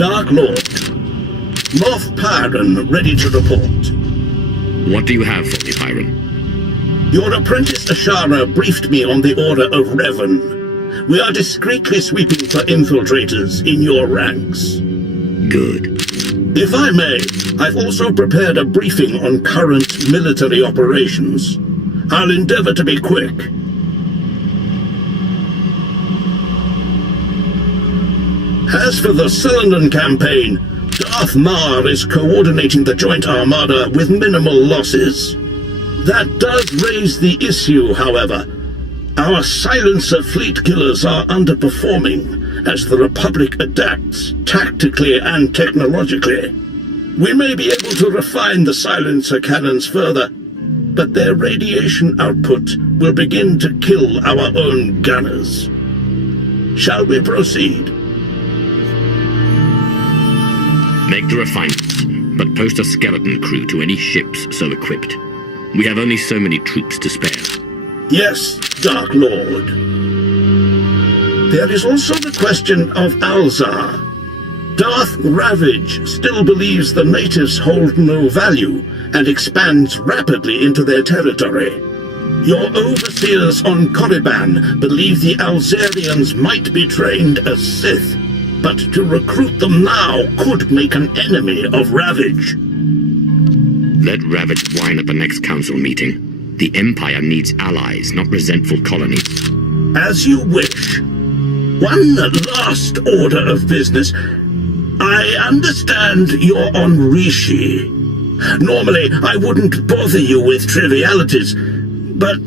Dark Lord. Moff Pyron ready to report. What do you have for me, Pyron? Your apprentice Ashara briefed me on the order of Revan. We are discreetly sweeping for infiltrators in your ranks. Good. If I may, I've also prepared a briefing on current military operations. I'll endeavor to be quick. As for the Cylinder campaign, Darth Mar is coordinating the Joint Armada with minimal losses. That does raise the issue, however. Our silencer fleet killers are underperforming as the Republic adapts tactically and technologically. We may be able to refine the silencer cannons further, but their radiation output will begin to kill our own gunners. Shall we proceed? Make the refinements, but post a skeleton crew to any ships so equipped. We have only so many troops to spare. Yes, Dark Lord. There is also the question of Alzar. Darth Ravage still believes the natives hold no value and expands rapidly into their territory. Your overseers on Korriban believe the Alzarians might be trained as Sith, but to recruit them now could make an enemy of Ravage. Let Ravage whine at the next council meeting. The Empire needs allies, not resentful colonies. As you wish. One last order of business. I understand you're on Rishi. Normally, I wouldn't bother you with trivialities, but...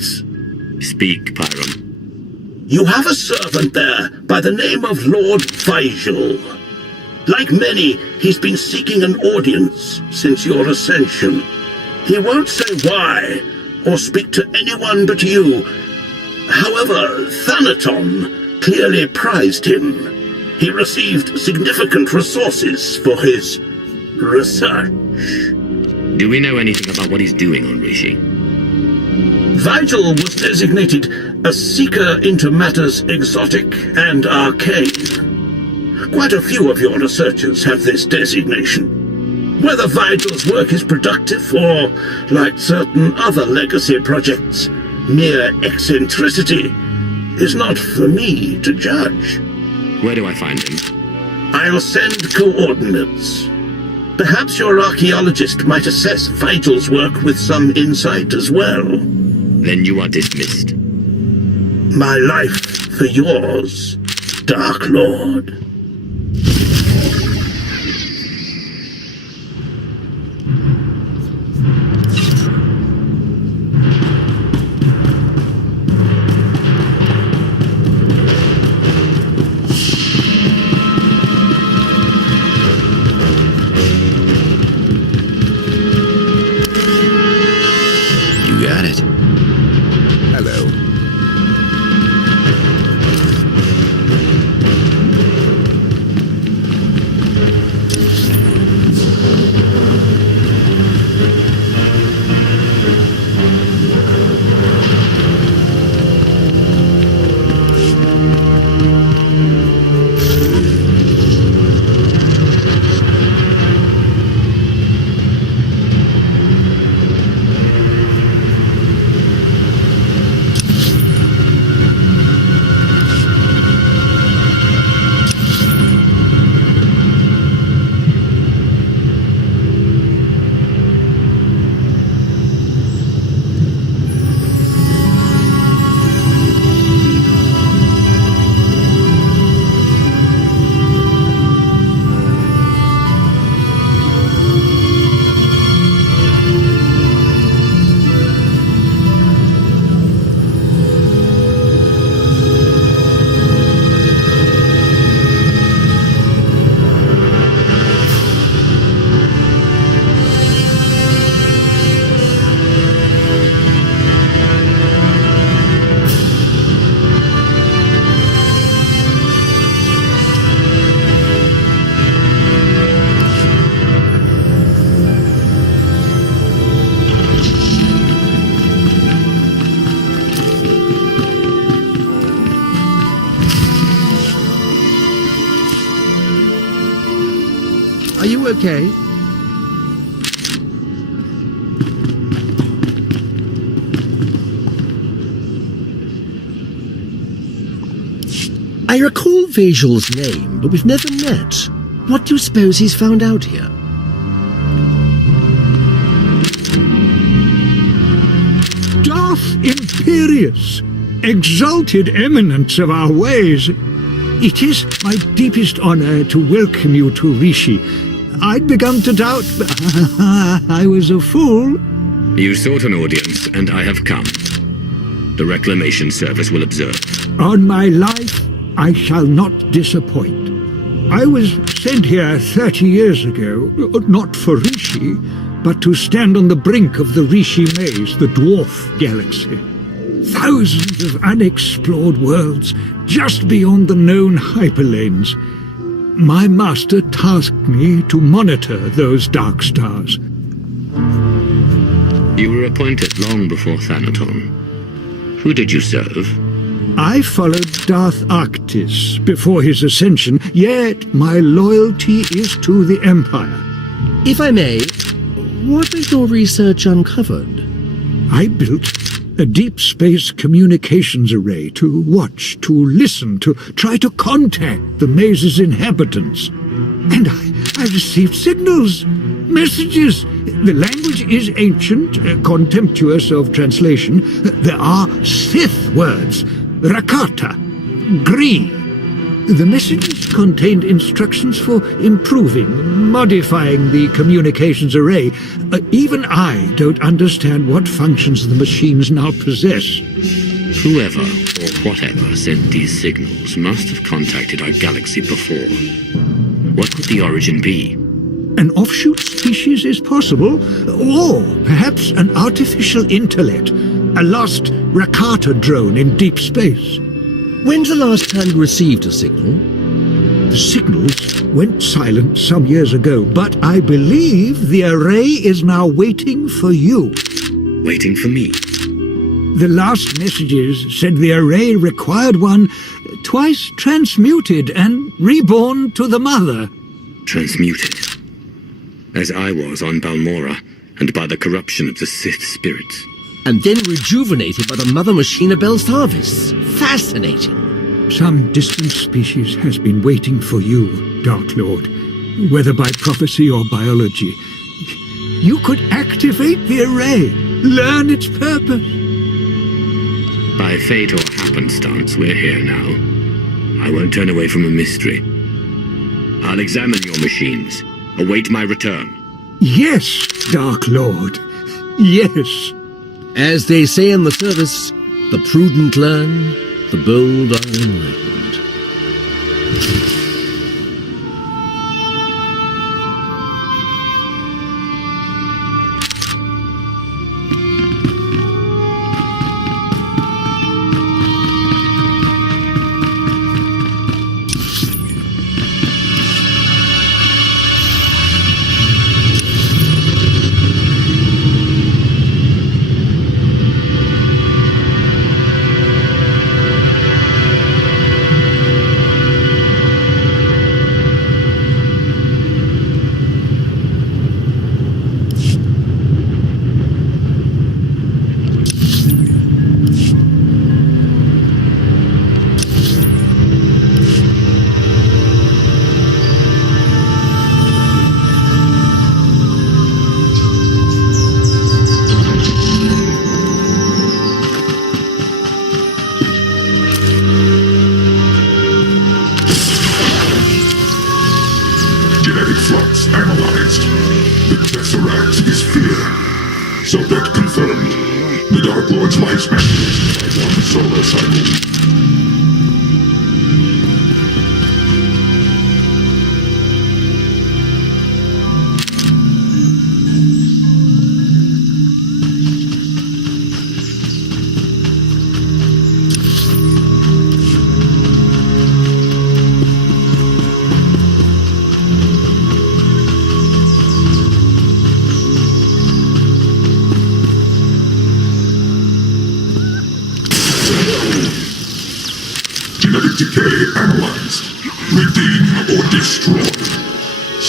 Speak, Pyron. You have a servant there by the name of Lord Viegal. Like many, he's been seeking an audience since your ascension. He won't say why, or speak to anyone but you. However, Thanaton clearly prized him. He received significant resources for his research. Do we know anything about what he's doing on Rishi? Viegal was designated a seeker into matters exotic and arcane. Quite a few of your researchers have this designation. Whether Vigal's work is productive or, like certain other legacy projects, mere eccentricity, is not for me to judge. Where do I find him? I'll send coordinates. Perhaps your archaeologist might assess Vigal's work with some insight as well. Then you are dismissed. My life for yours, Dark Lord. Are you okay? I recall Viegal's name, but we've never met. What do you suppose he's found out here? Darth Imperious, exalted eminence of our ways. It is my deepest honor to welcome you to Rishi. I'd begun to doubt, but I was a fool. You sought an audience, and I have come. The Reclamation Service will observe. On my life, I shall not disappoint. I was sent here 30 years ago, not for Rishi, but to stand on the brink of the Rishi Maze, the dwarf galaxy. Thousands of unexplored worlds just beyond the known hyperlanes. My master tasked me to monitor those dark stars. You were appointed long before Thanaton. Who did you serve? I followed Darth Arctis before his ascension, yet my loyalty is to the Empire. If I may, what has your research uncovered? I built a deep space communications array to watch, to listen, to try to contact the maze's inhabitants. And I received signals, messages. The language is ancient, contemptuous of translation. There are Sith words, Rakata, Gree. The messages contained instructions for improving, modifying the communications array. Even I don't understand what functions the machines now possess. Whoever or whatever sent these signals must have contacted our galaxy before. What could the origin be? An offshoot species is possible, or perhaps an artificial intellect, a lost Rakata drone in deep space. When's the last time you received a signal? The signals went silent some years ago, but I believe the array is now waiting for you. Waiting for me? The last messages said the array required one twice transmuted and reborn to the mother. Transmuted. As I was on Balmora, and by the corruption of the Sith spirits. And then rejuvenated by the mother machine of Belsavis. Fascinating. Some distant species has been waiting for you, Dark Lord, whether by prophecy or biology. You could activate the array, learn its purpose. By fate or happenstance, we're here now. I won't turn away from a mystery. I'll examine your machines. Await my return. Yes, Dark Lord. Yes. As they say in the service, the prudent learn, the bold are enlightened.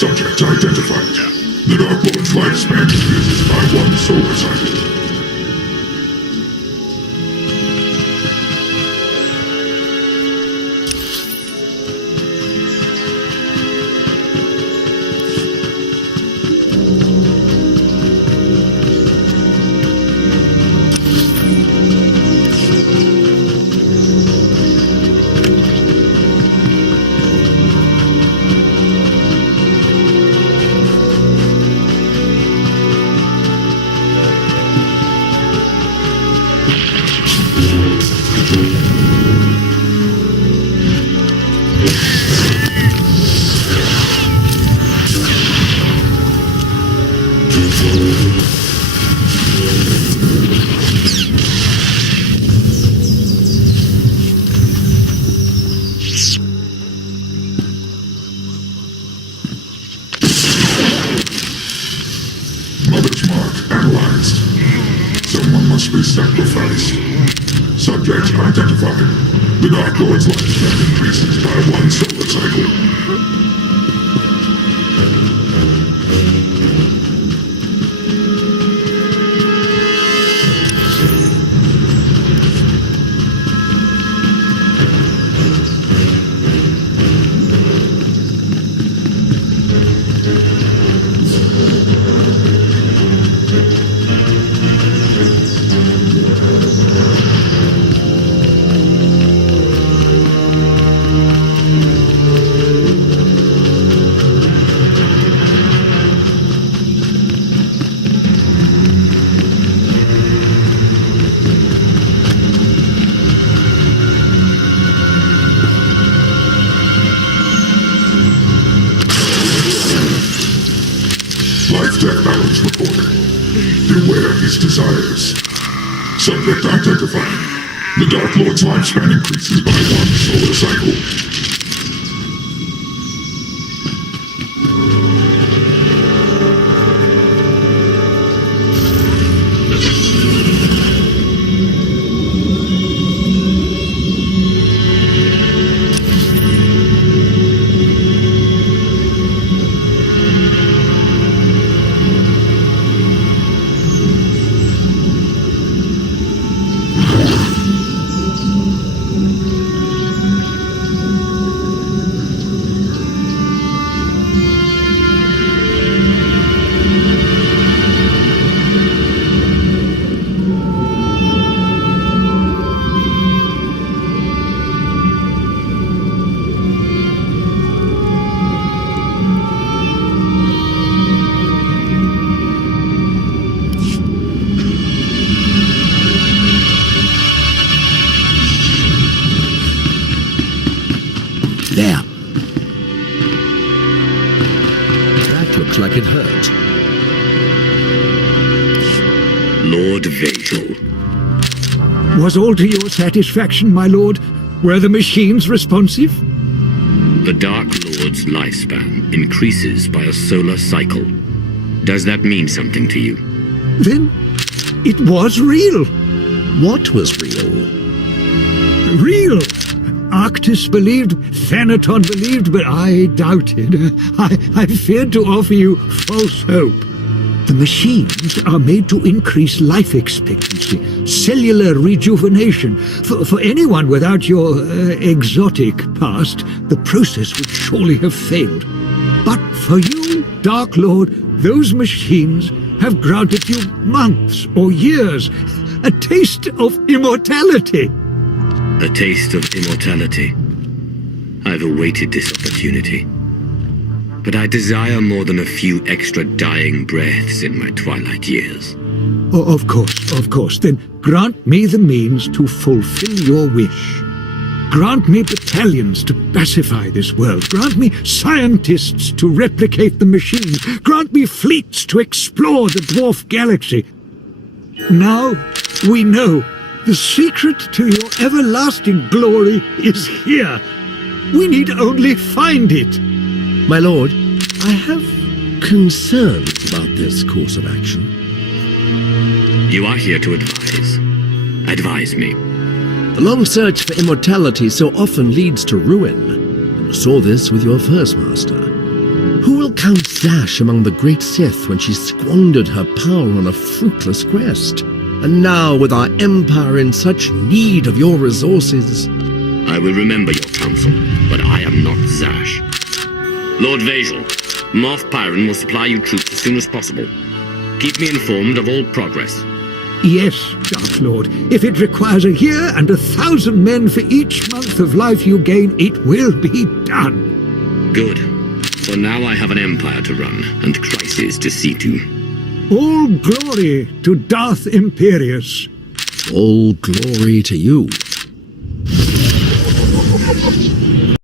Subject identified. The Dark Lord's lifespan increases by 1 solar cycle. Mother's mark analyzed. Someone must be sacrificed. Subject identified. The Dark Lord's lifespan increases by 1 solar cycle. Life deck balance reported. Beware his desires. Subject identified. The Dark Lord's lifespan increases by 1 solar cycle. There. That looks like it hurt. Lord Viegal. Was all to your satisfaction, my lord? Were the machines responsive? The Dark Lord's lifespan increases by a solar cycle. Does that mean something to you? Then it was real. What was real? Real. Arctis believed, Thanaton believed, but I doubted. I feared to offer you false hope. The machines are made to increase life expectancy, cellular rejuvenation. For anyone without your exotic past, the process would surely have failed. But for you, Dark Lord, those machines have granted you months or years, a taste of immortality. A taste of immortality. I've awaited this opportunity. But I desire more than a few extra dying breaths in my twilight years. Oh, of course. Then grant me the means to fulfill your wish. Grant me battalions to pacify this world. Grant me scientists to replicate the machines. Grant me fleets to explore the dwarf galaxy. Now we know the secret to your everlasting glory is here. We need only find it. My lord, I have concerns about this course of action. You are here to advise. Advise me. The long search for immortality so often leads to ruin. You saw this with your first master. Who will Count Zash among the great Sith when she squandered her power on a fruitless quest. And now, with our empire in such need of your resources... I will remember your counsel, but I am not Zash. Lord Viegal, Moff Pyron will supply you troops as soon as possible. Keep me informed of all progress. Yes, Darth Lord. If it requires a year and 1,000 men for each month of life you gain, it will be done. Good. For now I have an empire to run, and crises to see to. All glory to Darth Imperious. All glory to you.